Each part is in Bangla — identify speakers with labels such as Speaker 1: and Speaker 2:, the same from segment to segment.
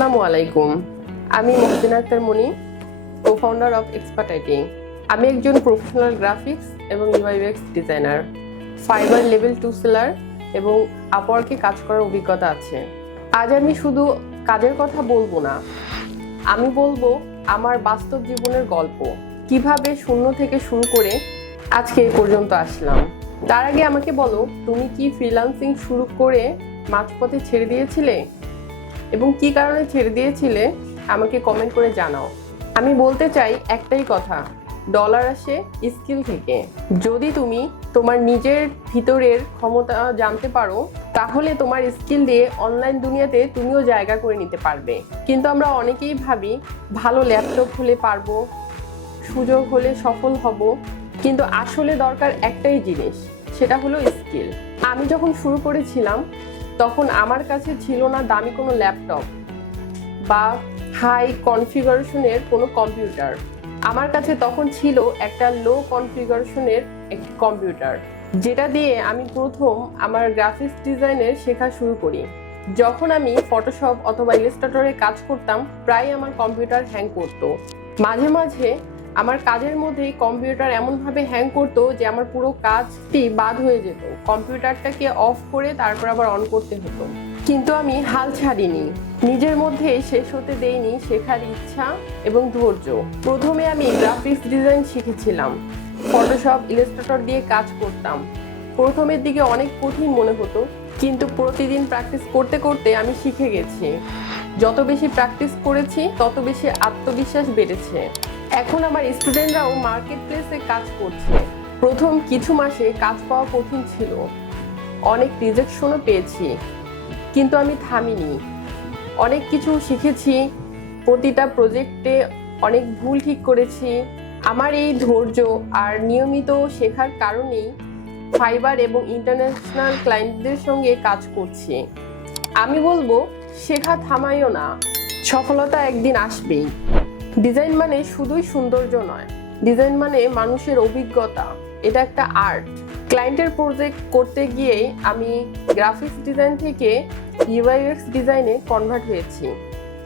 Speaker 1: আসসালামু আলাইকুম। আমি Mohsin Akter Moni co founder of expert IT আমি একজন প্রফেশনাল গ্রাফিক্স এবং UIX designer Fiverr level two seller এবং আপওয়ার্কে কাজ করার অভিজ্ঞতা আছে। আজ আমি শুধু কাজের কথা বলব না, আমি বলব আমার বাস্তব জীবনের গল্প, কীভাবে শূন্য থেকে শুরু করে আজকে এই পর্যন্ত আসলাম। তার আগে আমাকে বলো, তুমি কি ফ্রিল্যান্সিং শুরু করে মাঝপথে ছেড়ে দিয়েছিলে? এবং কি কারণে ছেড়ে দিয়েছিলে, আমাকে কমেন্ট করে জানাও। আমি বলতে চাই একটাই কথা ডলার আসে স্কিল থেকে। যদি তুমি তোমার নিজের ভিতরের ক্ষমতা জানতে পারো, তাহলে তোমার স্কিল দিয়ে অনলাইন দুনিয়াতে তুমিও জায়গা করে নিতে পারবে। কিন্তু আমরা অনেকেই ভাবি, ভালো ল্যাপটপ হলে পারব, সুযোগ হলে সফল হব, কিন্তু আসলে দরকার একটাই জিনিস, সেটা হলো স্কিল আমি যখন শুরু করেছিলাম তখন আমার কাছে ছিল না দামি কোনো ল্যাপটপ বা হাই কনফিগারেশনের কোনো কম্পিউটার আমার কাছে তখন ছিল একটা লো কনফিগারেশনের একটি কম্পিউটার যেটা দিয়ে আমি প্রথম আমার গ্রাফিক্স ডিজাইনের শেখা শুরু করি। যখন আমি ফটোশপ অথবা ইলাস্ট্রেটরে কাজ করতাম, প্রায় আমার কম্পিউটার হ্যাং করতো। মাঝে মাঝে আমার কাজের মধ্যেই কম্পিউটার এমনভাবে হ্যাং করতো যে আমার পুরো কাজটি বাদ হয়ে যেত। কম্পিউটারটাকে অফ করে তারপর আবার অন করতে হতো। কিন্তু আমি হাল ছাড়িনি। নিজের মধ্যে শেষ হতে দেইনি শেখার ইচ্ছা এবং ধৈর্য। প্রথমে আমি গ্রাফিক্স ডিজাইন শিখেছিলাম। ফটোশপ ইলাস্ট্রেটর দিয়ে কাজ করতাম। প্রথমের দিকে অনেক কঠিন মনে হতো, কিন্তু প্রতিদিন প্র্যাকটিস করতে করতে আমি শিখে গেছি। যত বেশি প্র্যাকটিস করেছি, তত বেশি আত্মবিশ্বাস বেড়েছে। এখন আমার স্টুডেন্টরাও মার্কেট প্লেসে কাজ করছে। প্রথম কিছু মাসে কাজ পাওয়া কঠিন ছিল। অনেক রিজেকশনও পেয়েছি, কিন্তু আমি থামিনি। অনেক কিছু শিখেছি, প্রতিটা প্রজেক্টে অনেক ভুল ঠিক করেছি। আমার এই ধৈর্য আর নিয়মিত শেখার কারণেই ফাইবার এবং ইন্টারন্যাশনাল ক্লায়েন্টদের সঙ্গে কাজ করছি। আমি বলব, শেখা থামাইও না, সফলতা একদিন আসবেই। ডিজাইন মানে শুধুই সৌন্দর্য নয়। ডিজাইন মানে মানুষের অভিজ্ঞতা। এটা একটা আর্ট ক্লায়েন্টের প্রজেক্ট করতে গিয়েই আমি গ্রাফিক্স ডিজাইন থেকে ইউআইএক্স ডিজাইনে কনভার্ট হয়েছি।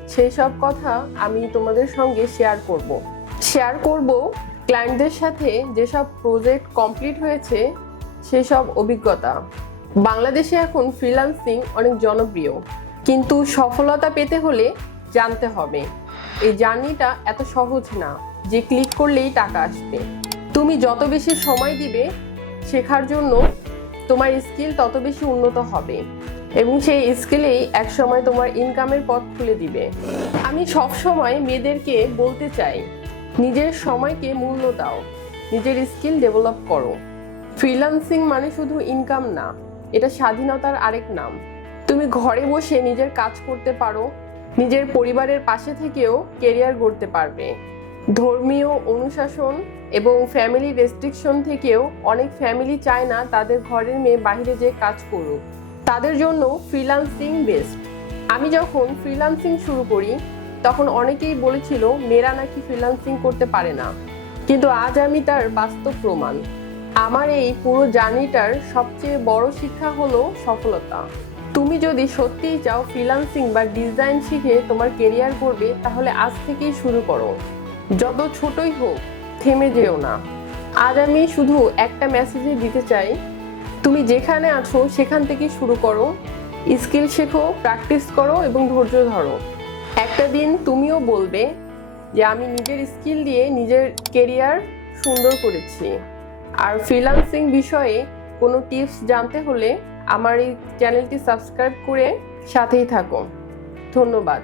Speaker 1: সেই সব কথা আমি তোমাদের সঙ্গে শেয়ার করব। শেয়ার করব ক্লায়েন্টদের সাথে যেসব প্রজেক্ট কমপ্লিট হয়েছে, সেসব অভিজ্ঞতা। বাংলাদেশে এখন ফ্রিল্যান্সিং অনেক জনপ্রিয়। কিন্তু সফলতা পেতে হলে জানতে হবে। এই জার্নিটা এত সহজ না, যে ক্লিক করলেই টাকা আসবে। তুমি যত বেশি সময় দিবে শেখার জন্য তোমার স্কিল তত বেশি উন্নত হবে এবং সেই স্কিলেই একসময় তোমার ইনকামের পথ খুলে দিবে। আমি সব সময় মেয়েদেরকে বলতে চাই, নিজের সময়কে মূল্য দাও, নিজের স্কিল ডেভেলপ করো। ফ্রিল্যান্সিং মানে শুধু ইনকাম না, এটা স্বাধীনতার আরেক নাম। তুমি ঘরে বসে নিজের কাজ করতে পারো নিজের পরিবারের পাশে থেকেও কেরিয়ার গড়তে পারবে। ধর্মীয় অনুশাসন এবং ফ্যামিলি রেস্ট্রিকশন থেকেও অনেক ফ্যামিলি চায় না তাদের ঘরের মেয়ে বাইরে যেয়ে কাজ করুক। তাদের জন্য ফ্রিল্যান্সিং বেস্ট আমি যখন ফ্রিল্যান্সিং শুরু করি, তখন অনেকেই বলেছিল, মেয়েরা নাকি ফ্রিলান্সিং করতে পারে না। কিন্তু আজ আমি তার বাস্তব প্রমাণ। আমার এই পুরো জার্নিটার সবচেয়ে বড় শিক্ষা হলো সফলতা। তুমি যদি সত্যিই চাও ফ্রিল্যান্সিং বা ডিজাইন শিখে তোমার কেরিয়ার করবে, তাহলে আজ থেকেই শুরু করো। যত ছোটই হোক, থেমে যেও না। আজ আমি শুধু একটা মেসেজে দিতে চাই, তুমি যেখানে আছো সেখান থেকে শুরু করো। স্কিল শেখো প্র্যাকটিস করো এবং ধৈর্য ধরো। একটা দিন তুমিও বলবে যে, আমি নিজের স্কিল দিয়ে নিজের কেরিয়ার সুন্দর করেছি। আর ফ্রিল্যান্সিং বিষয়ে কোনো টিপস জানতে হলে আমার এই চ্যানেলটি সাবস্ক্রাইব করে সাথেই থাকো ধন্যবাদ।